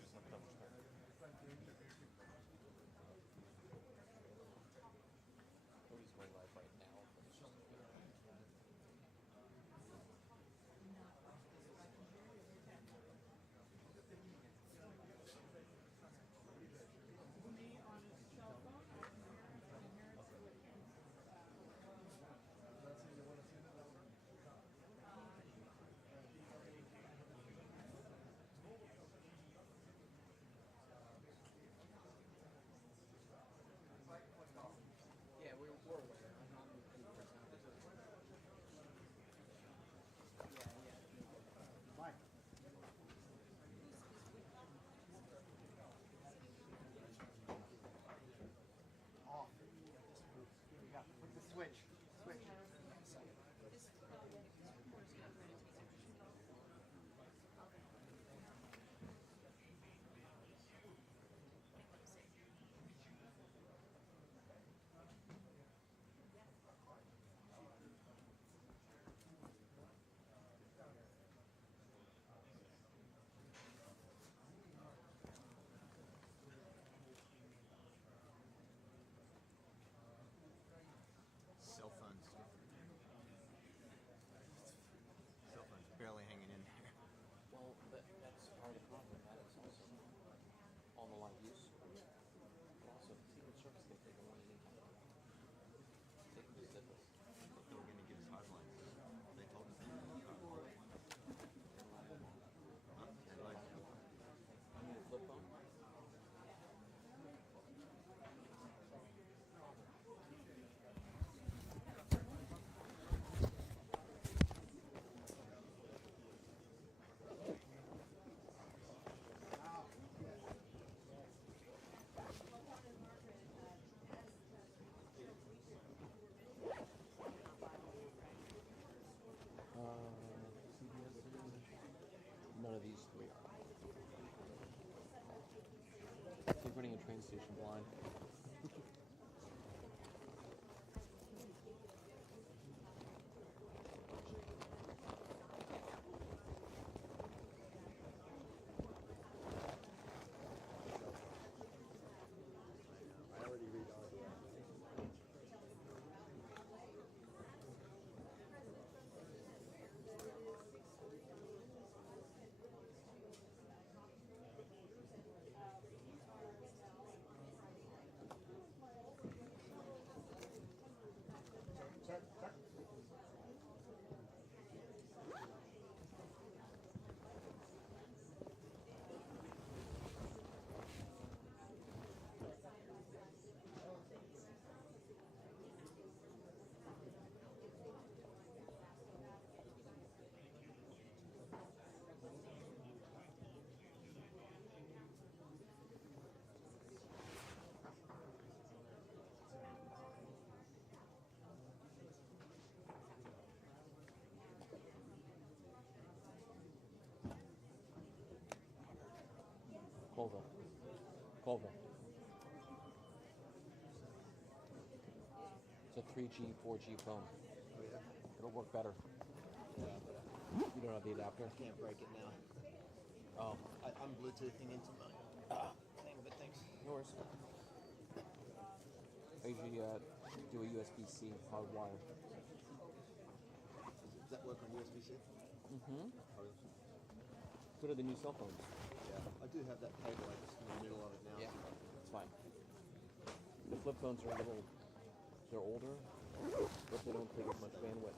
непосредственно потому что What is my life right now? Yeah, we're aware. I'm not Mike. Off. Yeah, put the switch. Switch. Cell phones. Cell phones barely hanging in there. Well, that's part of the problem. That is also on the line use. But also, Secret Service can take a one anytime. They can just zip us. They were going to give us hardlines. They told us they were going to give us hardlines. Huh? Like, You need a flip phone? None of these three are. They're running a train station blind. I already read all the Check, check. Colville. It's a 3G, 4G phone. Oh, yeah? It'll work better. Yeah, but You don't have the adapter? I can't break it now. Oh, I'm Bluetoothing into my thing, but thanks. no worries. I usually do a USB-C hardwire. Does that work on USB-C? Mm-hmm. Oh, So do the new cell phones. yeah. I do have that cable. I'm just in the middle of it now. Yeah, it's fine. The flip phones are a little, they're older, but they don't take as much bandwidth.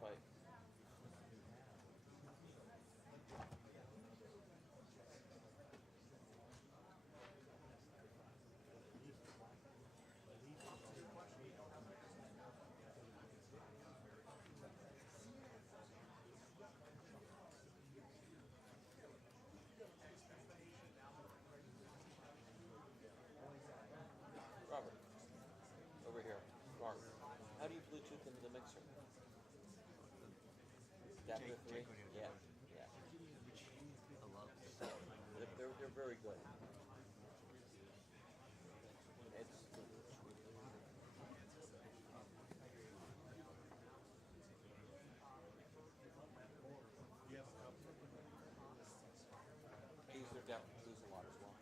fight. Robert, over here. Mark, how do you Bluetooth into the mixer? Adapter 3? Yeah, yeah. I love They're very good. It's these are definitely lose a lot as well.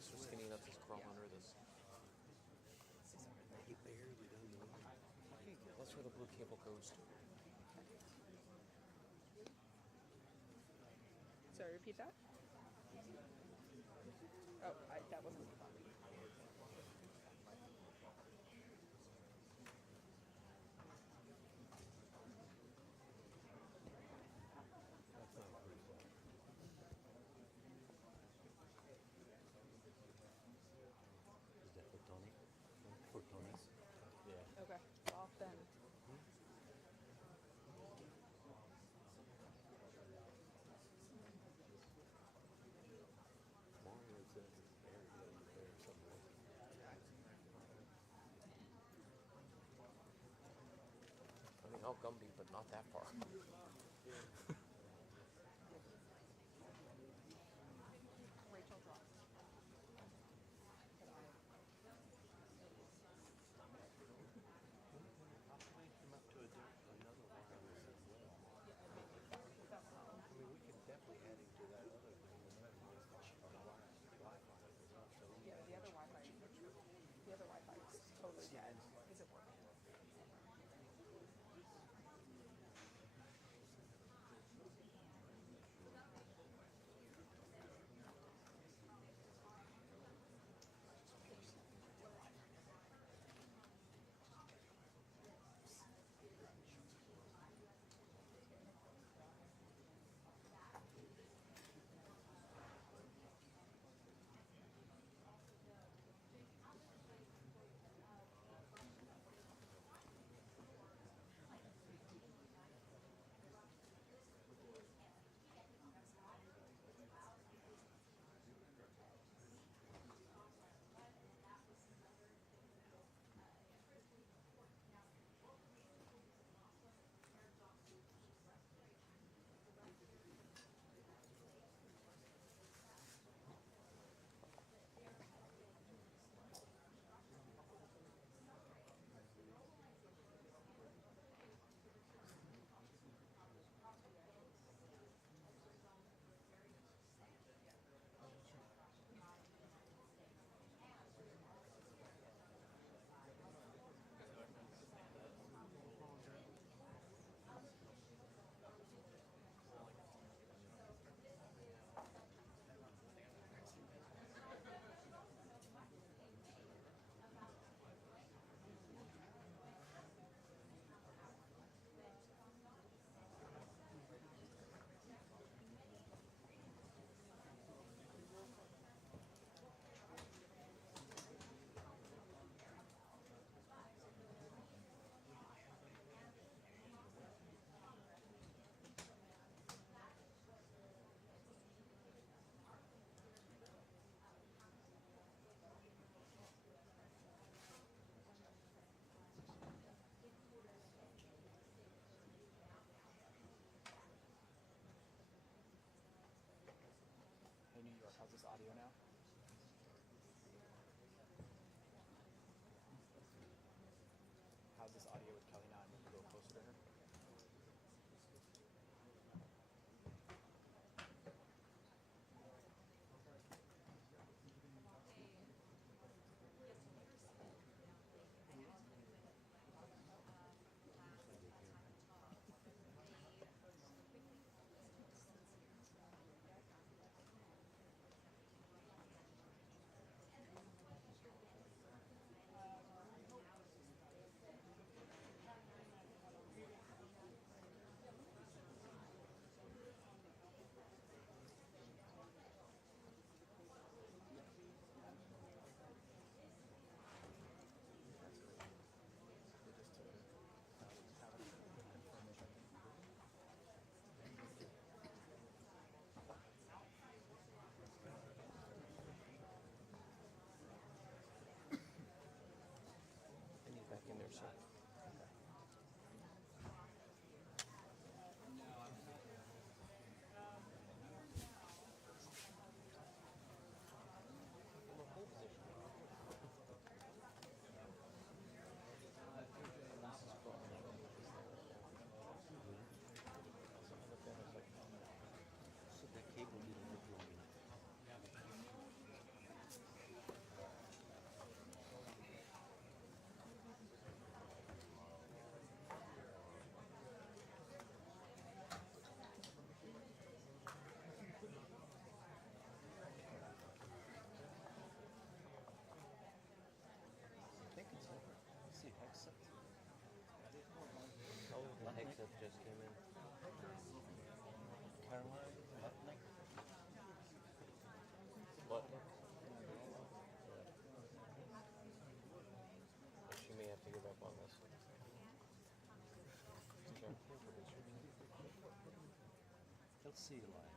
So skinny enough to crawl under this. That's where the blue cable goes to. Sorry, repeat that? Oh, that wasn't the button. Is that photonic? Photonics? Yeah. Okay, off then. Mario says it's area there somewhere. I mean, I'll Gumby, but not that far. Rachel dropped. Possibly come up to another wireless as well. I mean, we could definitely add it to that other thing. Yeah, the other Wi-Fi is totally dead. Is it working? How's this audio now? How's this audio with Kelly now? I need to go closer to her. And he's back in there, sir. So that cable didn't look long enough. I think it's over. Let's see, Hexa. Oh, the Hexa just came in. Caroline Lutnick? What? She may have to give up on this. Okay. Let's see you live.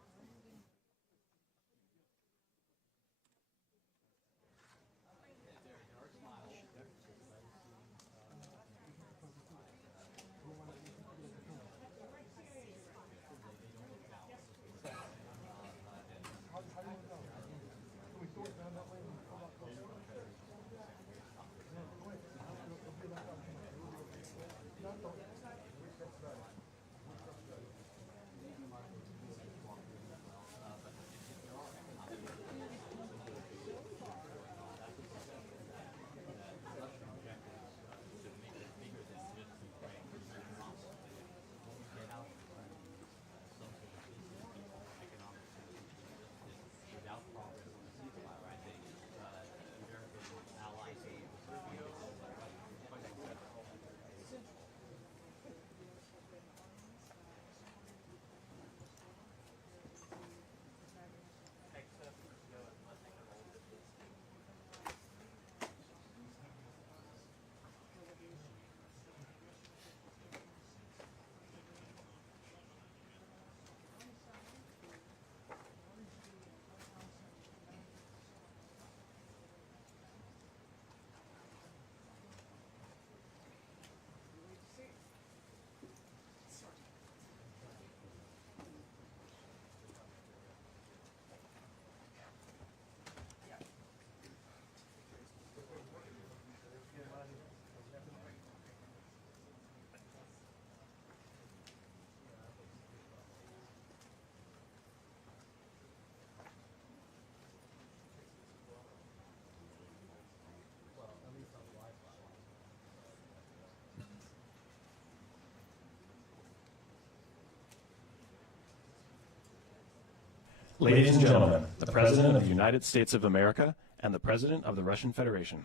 Ladies and gentlemen, the President of the United States of America and the President of the Russian Federation.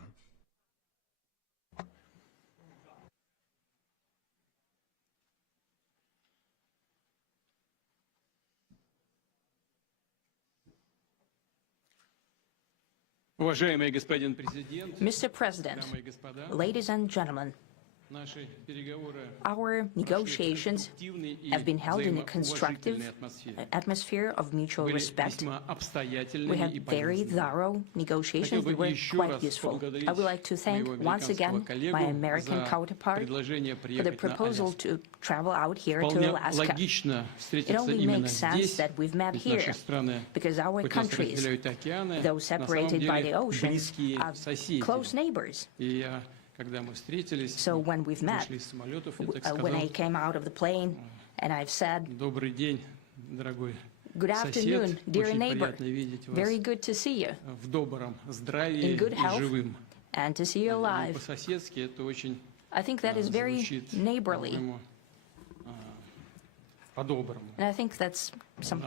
Уважаемый господин президент, Mr. President, дамы и господа, ladies and gentlemen, Our negotiations have been held in a constructive atmosphere of mutual respect. We had very thorough negotiations that were quite useful. I would like to thank once again my American counterpart for the proposal to travel out here to Alaska. It only makes sense that we've met here because our countries, though separated by the oceans, are close neighbors. So when we've met, when I came out of the plane and I've said, "Good afternoon, dear neighbor, very good to see you, in good health, and to see you alive," I think that is very neighborly. And I think that's some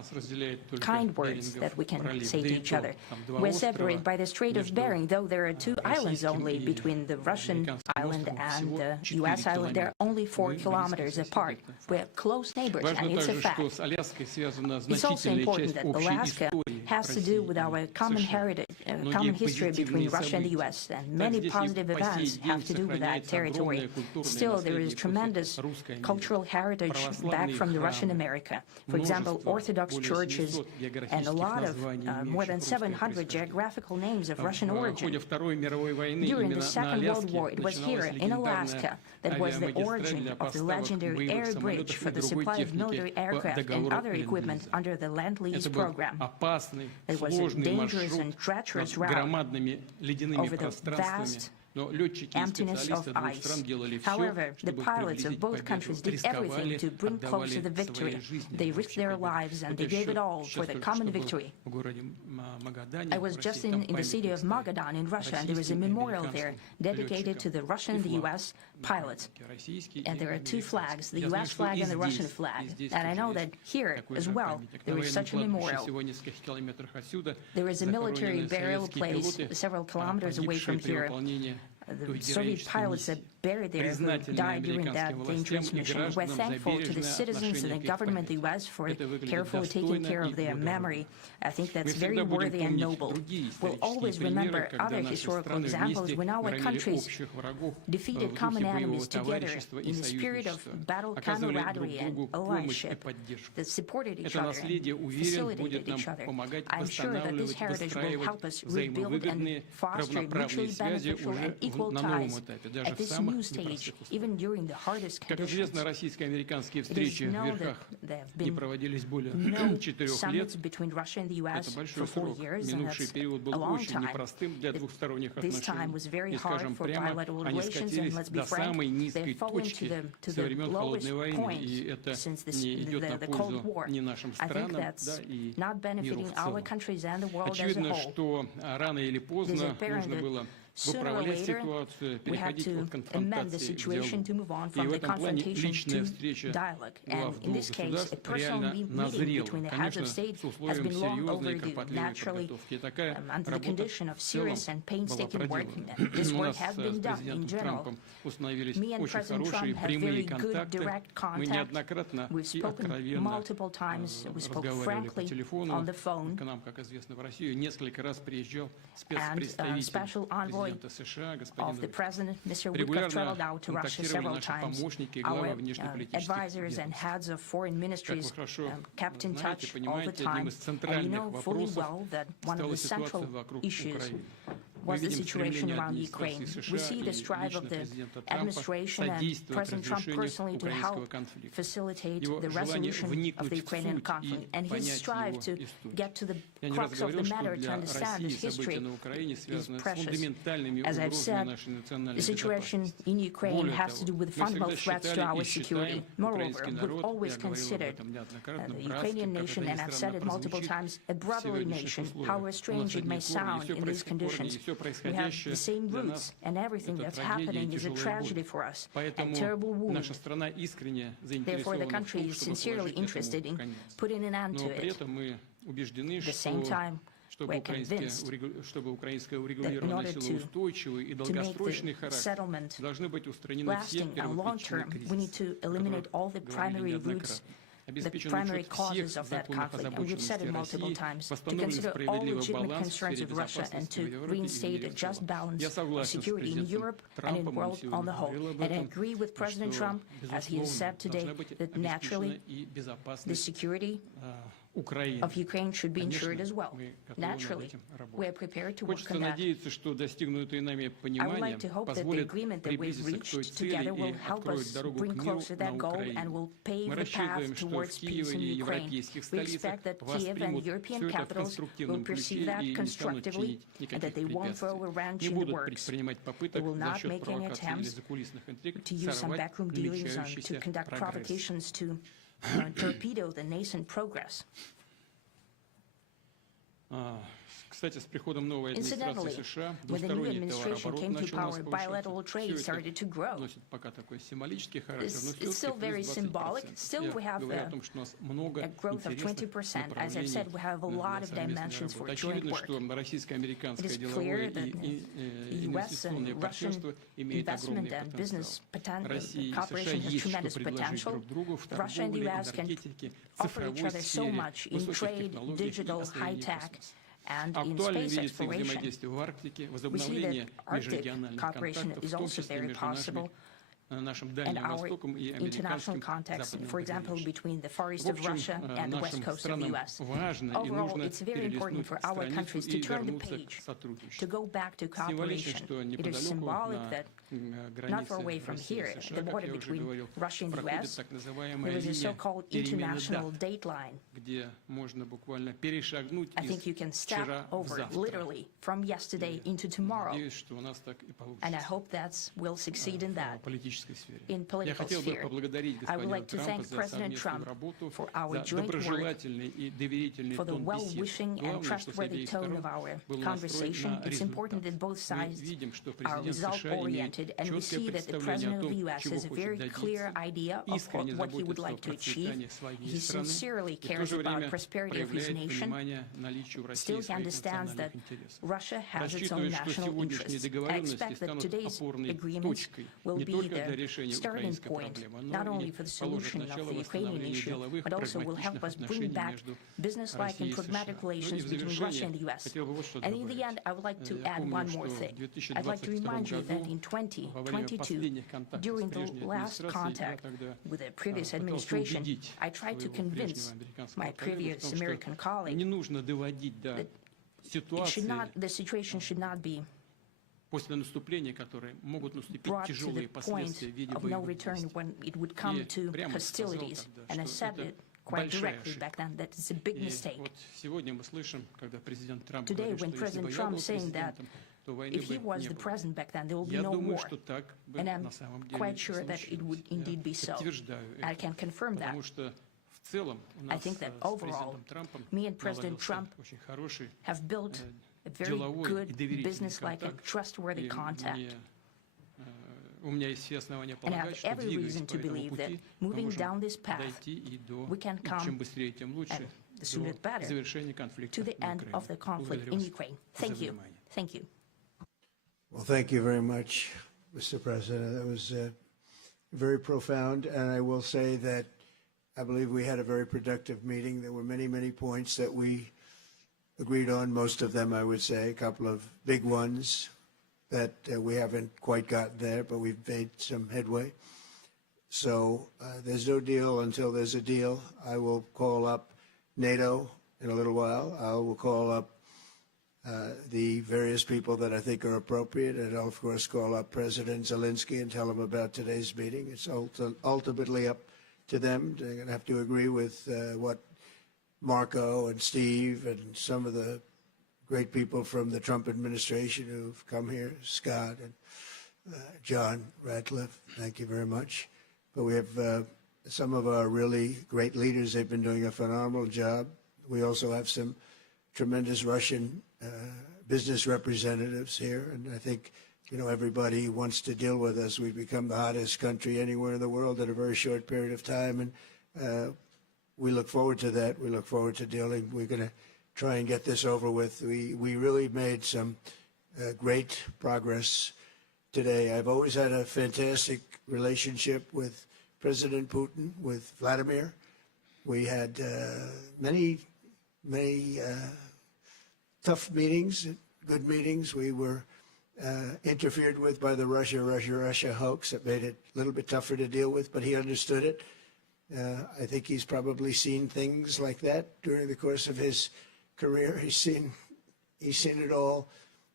kind words that we can say to each other. We're separated by the Strait of Bering, though there are 2 islands only between the Russian island and the U.S. island. They're only 4 kilometers apart. We're close neighbors, and it's a fact. It's also important that Alaska has to do with our common heritage, common history between Russia and the U.S., and many positive events have to do with that territory. Still, there is tremendous cultural heritage back from the Russian America. For example, Orthodox churches and a lot of more than 700 geographical names of Russian origin. During the Second World War, it was here in Alaska that was the origin of the legendary air bridge for the supply of military aircraft and other equipment under the Lend-Lease program. It was a dangerous and treacherous route over the vast emptiness of ice. However, the pilots of both countries did everything to bring closer the victory. They risked their lives and they gave it all for the common victory. I was just in the city of Magadan in Russia, and there is a memorial there dedicated to the Russian and the U.S. pilots. And there are 2 flags, the U.S. flag and the Russian flag. And I know that here as well there is such a memorial. There is a military burial place several kilometers away from here. The Soviet pilots that buried there who died during that dangerous mission. We're thankful to the citizens and the government of the U.S. for carefully taking care of their memory. I think that's very worthy and noble. We'll always remember other historical examples when our countries defeated common enemies together in the spirit of battle camaraderie and allyship that supported each other and facilitated each other. I'm sure that this heritage will help us rebuild and foster mutually beneficial and equal ties at this new stage, even during the hardest conditions. It is known that there have been no summits between Russia and the U.S. for 4 years, and that's a long time. This time was very hard for bilateral relations, and let's be frank, they've fallen to the lowest point since the Cold War. I think that's not benefiting our countries and the world as a whole. It is apparent that sooner or later, we have to amend the situation to move on from the confrontation to dialogue. And in this case, a personal meeting between the heads of state has been long overdue. Naturally, under the condition of serious and painstaking work, this work has been done in general. Me and President Trump have very good direct contact. We've spoken multiple times. We spoke frankly on the phone. And special envoy of the President, Mr. Woodruff, traveled out to Russia several times. Our advisors and heads of foreign ministries kept in touch all the time. And you know fully well that one of the central issues was the situation around Ukraine. We see the strive of the administration and President Trump personally to help facilitate the resolution of the Ukrainian conflict. And his strive to get to the crux of the matter, to understand its history, is precious. As I've said, the situation in Ukraine has to do with fundamental threats to our security. Moreover, we've always considered the Ukrainian nation, and I've said it multiple times, a brotherly nation, however strange it may sound in these conditions. We have the same roots, and everything that's happening is a tragedy for us, a terrible wound. Therefore, the country is sincerely interested in putting an end to it. At the same time, we're convinced that in order to make the settlement lasting and long-term, we need to eliminate all the primary roots the primary causes of that conflict, and we've said it multiple times, to consider all legitimate concerns of Russia and to reinstate a just balance of security in Europe and in the world on the whole. And I agree with President Trump, as he has said today, that naturally the security of Ukraine should be ensured as well. Naturally, we are prepared to work on that. I would like to hope that the agreement that we've reached together will help us bring closer that goal and will pave the path towards peace in Ukraine. We expect that Kiev and European capitals will perceive that constructively and that they won't throw a wrench in the works. They will not make any attempts to use some backroom dealings to conduct provocations to torpedo the nascent progress. Incidentally, when the new administration came to power, bilateral trade started to grow. It's still very symbolic. Still, we have a growth of 20%. As I've said, we have a lot of dimensions for joint work. It is clear that U.S. and Russian investment and business cooperation has tremendous potential. Russia and the U.S. can offer each other so much in trade, digital, high-tech, and in space exploration. We see that Arctic cooperation is also very possible. And our international context, for example, between the Far East of Russia and the West Coast of the U.S. Overall, it's very important for our countries to turn the page, to go back to cooperation. It is symbolic that not far away from here, the border between Russia and the U.S., there is a so-called international date line. I think you can step over, literally, from yesterday into tomorrow. And I hope that we'll succeed in that. In political sphere, I would like to thank President Trump for our joint work, for the well-wishing and trustworthy tone of our conversation. It's important that both sides are result-oriented, and we see that the President of the U.S. has a very clear idea of what he would like to achieve. He sincerely cares about the prosperity of his nation. Still, he understands that Russia has its own national interests. I expect that today's agreements will be the starting point, not only for the solution of the Ukrainian issue, but also will help us bring back business-like and pragmatic relations between Russia and the U.S. And in the end, I would like to add one more thing. I'd like to remind you that in 2022, during the last contact with the previous administration, I tried to convince my previous American colleague that the situation should not be brought to the point of no return when it would come to hostilities. And I said it quite directly back then that it's a big mistake. Today, when President Trump is saying that if he was the president back then, there will be no war. And I'm quite sure that it would indeed be so. I can confirm that. I think that overall, me and President Trump have built a very good, business-like and trustworthy contact. And I have every reason to believe that moving down this path, we can come, and the sooner the better, to the end of the conflict in Ukraine. Thank you. Thank you. Well, thank you very much, Mr. President. That was very profound, and I will say that I believe we had a very productive meeting. There were many, many points that we agreed on, most of them, I would say, a couple of big ones that we haven't quite gotten there, but we've made some headway. So there's no deal until there's a deal. I will call up NATO in a little while. I will call up the various people that I think are appropriate, and I'll, of course, call up President Zelensky and tell him about today's meeting. It's ultimately up to them. They're going to have to agree with what Marco and Steve and some of the great people from the Trump administration who've come here, Scott and John Ratcliffe, thank you very much. But we have some of our really great leaders. They've been doing a phenomenal job. We also have some tremendous Russian business representatives here, and I think, you know, everybody wants to deal with us. We've become the hottest country anywhere in the world in a very short period of time, and we look forward to that. We look forward to dealing. We're going to try and get this over with. We really made some great progress today. I've always had a fantastic relationship with President Putin, with Vladimir. We had many tough meetings, good meetings. We were interfered with by the Russia hoax. That made it a little bit tougher to deal with, but he understood it. I think he's probably seen things like that during the course of his career. He's seen it all,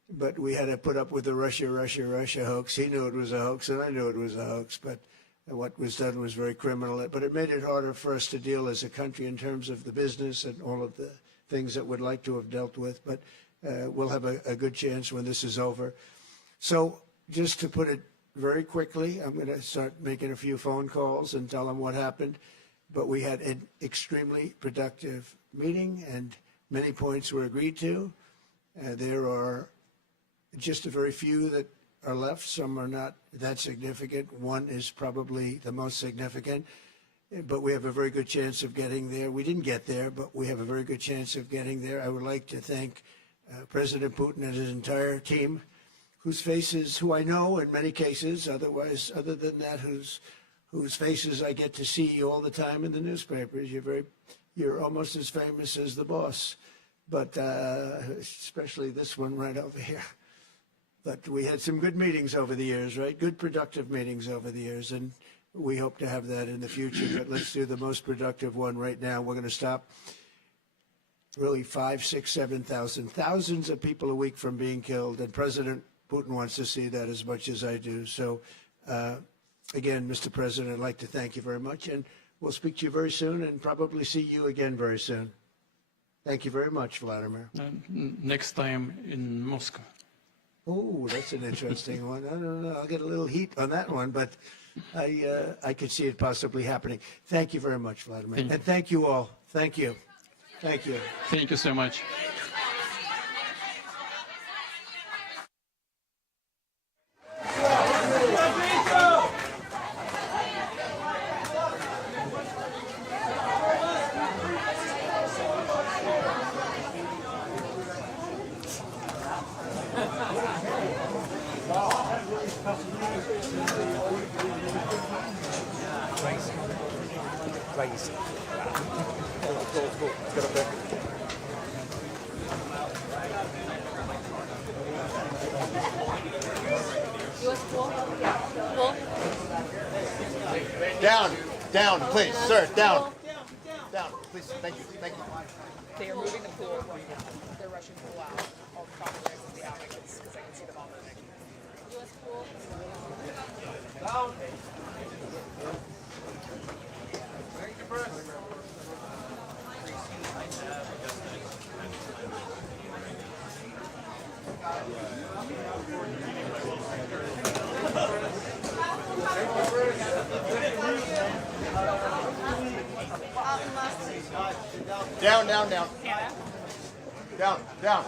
but we had to put up with the Russia hoax. He knew it was a hoax, and I knew it was a hoax, but what was done was very criminal. But it made it harder for us to deal as a country in terms of the business and all of the things that we'd like to have dealt with. But we'll have a good chance when this is over. So just to put it very quickly, I'm going to start making a few phone calls and tell them what happened. But we had an extremely productive meeting, and many points were agreed to. There are just a very few that are left. Some are not that significant. One is probably the most significant, but we have a very good chance of getting there. We didn't get there, but we have a very good chance of getting there. I would like to thank President Putin and his entire team, whose faces, who I know in many cases, other than that, whose faces I get to see all the time in the newspapers. You're almost as famous as the boss, but especially this one right over here. But we had some good meetings over the years, right? Good, productive meetings over the years, and we hope to have that in the future. But let's do the most productive one right now. We're going to stop really 5, 6, 7,000, thousands of people a week from being killed, and President Putin wants to see that as much as I do. So, again, Mr. President, I'd like to thank you very much, and we'll speak to you very soon and probably see you again very soon. Thank you very much, Vladimir. Next time in Moscow. Oh, that's an interesting one. I don't know. I'll get a little heat on that one, but I could see it possibly happening. Thank you very much, Vladimir. And thank you all. Thank you. Thank you. Thank you so much. Down, please, sir, down. Down, please, thank you, thank you. They are moving the pool right now. They're rushing the pool out. All the commentaries and the advocates, because I can see them all moving. U.S. pool. Down. Thank you, President. Down. Down.